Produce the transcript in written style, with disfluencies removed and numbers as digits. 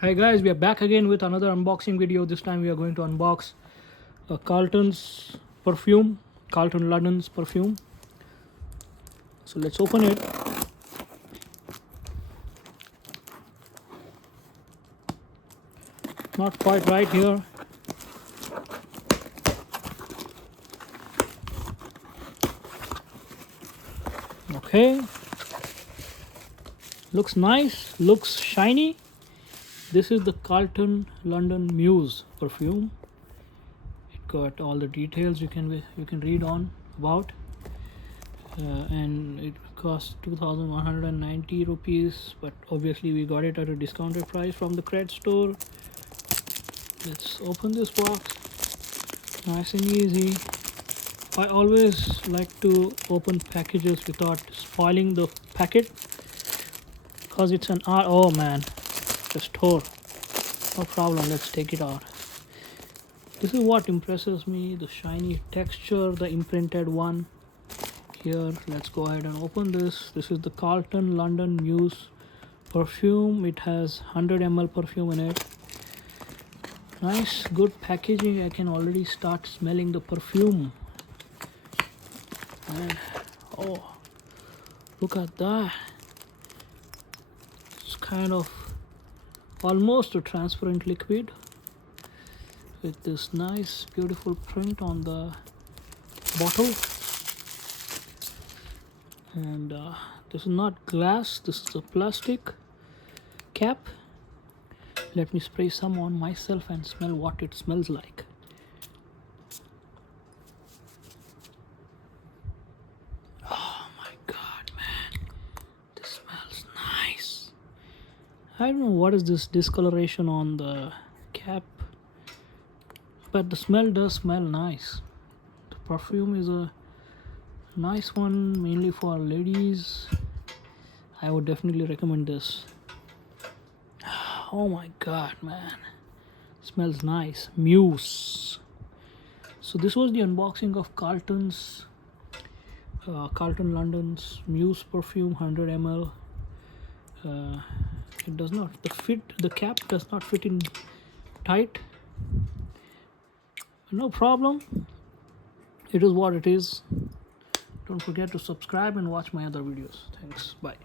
Hi guys, we are back again with another unboxing video. This time we are going to unbox Carlton's perfume, Carlton London's perfume. So let's open it. Not quite right here. Okay. Looks nice, looks shiny. This is the Carlton London Muse perfume. It got all the details you can read on about, and it cost 2,190 rupees. But obviously we got it at a discounted price from the cred store. Let's open this box. Nice and easy. I always like to open packages without spoiling the packet because it's an art. Oh man, just tore. No problem, let's take it out. This is what impresses me, the shiny texture, the imprinted one here. Let's go ahead and open this. This is the Carlton London Muse perfume. It has 100 ml perfume in it. Nice, good packaging. I can already start smelling the perfume. And oh, look at that. It's kind of almost a transparent liquid with this nice beautiful print on the bottle. And this is not glass, this is a plastic cap. Let me spray some on myself and smell what it smells like. Oh my god, man, this smells nice. I don't know what is this discoloration on the cap, but the smell does smell nice. The perfume is a nice one, mainly for ladies. I would definitely recommend this. Oh my god, man, smells nice. Muse. So this was the unboxing of Carlton London's Muse perfume, 100 ml. It does not, the cap does not fit in tight. No problem, it is what it is. Don't forget to subscribe and watch my other videos. Thanks, bye.